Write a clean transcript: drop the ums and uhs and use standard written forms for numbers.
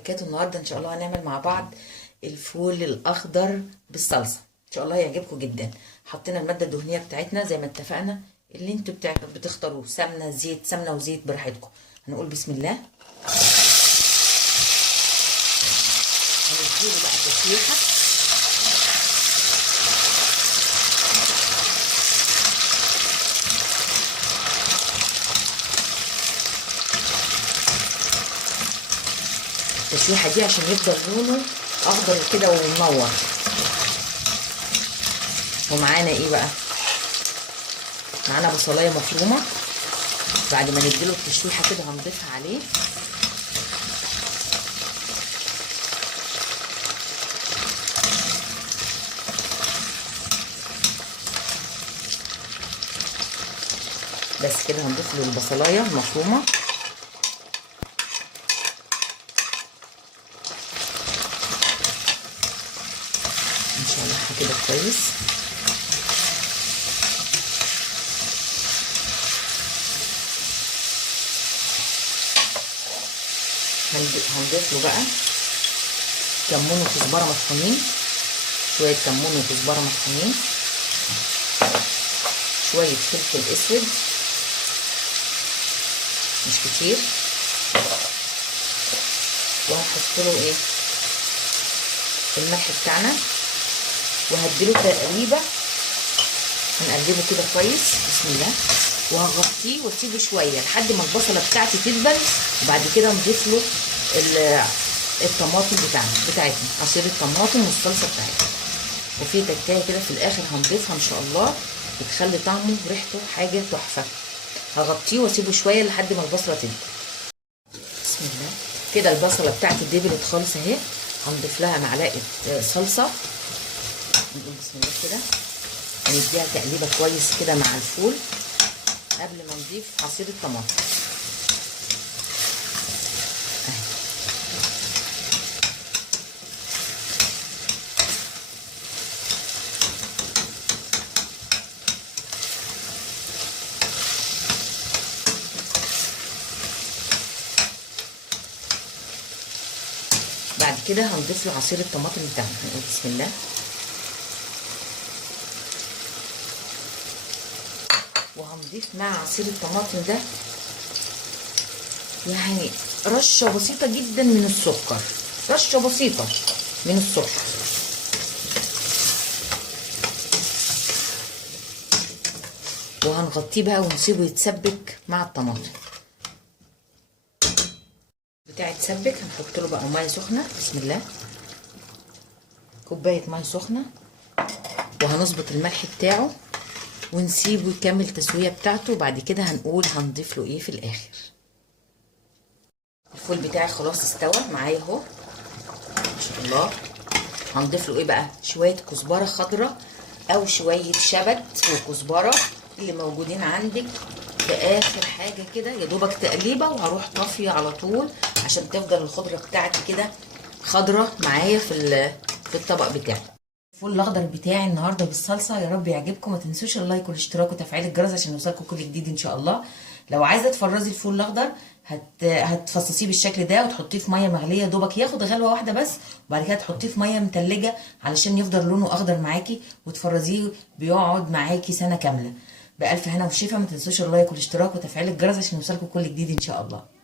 وبركاته. النهارده ان شاء الله هنعمل مع بعض الفول الاخضر بالصلصه. ان شاء الله هيعجبكم جدا. حطينا الماده الدهنيه بتاعتنا زي ما اتفقنا، اللي انتوا بتختاروه، سمنه زيت، سمنه وزيت براحتكم. هنقول بسم الله. هنديله بقى تشويحه. التشويحه دي عشان يفضل لونه اخضر كده ومنور. ومعانا ايه بقى؟ معانا بصلايه مفرومه. بعد ما نديله التشويحه كده هنضيفها عليه. بس كده هنضيف له البصلايه المفرومه. نشوحها كده كويس. هنضيف له بقى كمون وكزبره مطحونين، شويه كمون وكزبره مطحونين، شويه فلفل اسود مش كتير، وهنحط له ايه الملح بتاعنا، وهديله تقريبه. هنقلبه كده كويس بسم الله، وهغطيه واسيبه شويه لحد ما البصله بتاعتي تدبل. وبعد كده نضيف له الطماطم بتاعتنا، عصير الطماطم والصلصه بتاعتنا. وفي تكايه كده في الاخر هنضيفها ان شاء الله بتخلي طعمه وريحته حاجه تحفه. هغطيه واسيبه شويه لحد ما البصله تدبل. بسم الله كده البصله بتاعتي دبلت خالص اهي. هنضيف لها معلقه صلصه. نقول بسم الله كده، هنديها تقليبه كويس كده مع الفول قبل ما نضيف عصير الطماطم. بعد كده هنضيف له عصير الطماطم بتاعنا. هنقول بسم الله، وهنضيف مع عصير الطماطم ده يعني رشه بسيطه جدا من السكر، رشه بسيطه من السكر. وهنغطيه بقى ونسيبه يتسبك مع الطماطم بتاعي يتسبك. هنحط له بقى ميه سخنه بسم الله، كوبايه ميه سخنه، وهنظبط الملح بتاعه ونسيبه يكمل التسويه بتاعته. وبعد كده هنقول هنضيف له ايه في الاخر. الفول بتاعي خلاص استوى معايا اهو ما شاء الله. هنضيف له ايه بقى؟ شويه كزبره خضراء او شويه شبت وكزبره اللي موجودين عندك في اخر حاجه كده، يا دوبك تقليبه وهروح طافيه على طول عشان تفضل الخضره بتاعتي كده خضره معايا في الطبق بتاعي. الفول الاخضر بتاعي النهارده بالصلصه، يا رب يعجبكم. ما تنسوش اللايك والاشتراك وتفعيل الجرس عشان يوصلكم كل جديد ان شاء الله. لو عايزه تفرزي الفول الاخضر هتفصصيه بالشكل ده وتحطيه في ميه مغليه دوبك ياخد غلوه واحده بس، وبعد كده تحطيه في ميه متلجه علشان يفضل لونه اخضر معاكي، وتفرزيه بيقعد معاكي سنه كامله. بألف هنا وشفا. ما تنسوش اللايك والاشتراك وتفعيل الجرس عشان يوصلكم كل جديد ان شاء الله.